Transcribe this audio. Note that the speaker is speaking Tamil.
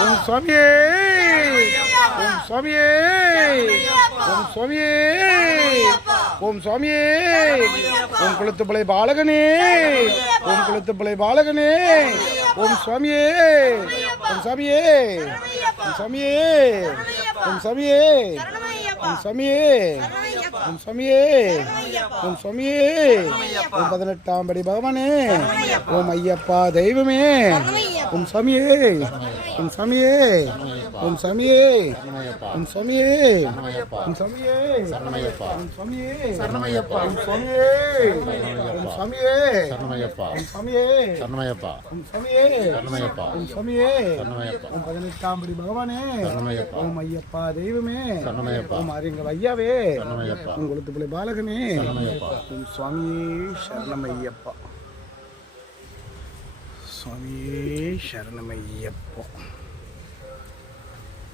ஓம் சுவாமியே ஓம் சுவாமியே ஓம் சுவாமியே ஓம் சுவாமியே ஓம் குளத்துப்பளை பாலகனே ஓம் குளத்துப்பளை பாலகனே ஓம் சுவாமியே ஓம் சாமியே ஓம் சாமியே ஓம் சாமியே ஓம் சாமியே ஓம் சாமியே ஓம் சாமியே ஓம் 18ஆம் படி பகவானே ஓம் ஐயப்பா தெய்வமே ஓம் சாமியே ஓம் சாமியே ஓம் சாமியே ஓம் சாமியே ஓம் சாமியே ஓம் சாமியே சரணமையப்பா ஓம் சாமியே ஓம் சாமியே சரணமையப்பா ஓம் சாமியே சரணமையப்பா ஓம் சாமியே சரணமையப்பா ஓம் சாமியே சரணமையப்பா ஓம் 18ஆம் படி பகவானே சரணமையப்பா ஓம் ஐயப்பா தெய்வமே சரணமையப்பா ஓம் அறிங்க ஐயாவே சரணமையப்பா உங்களுக்கு பிள்ளை பாலகனே சரணமையப்பா ஓம் சுவாமியே சரணமையப்பா சுவாமியே சரணமையப்பா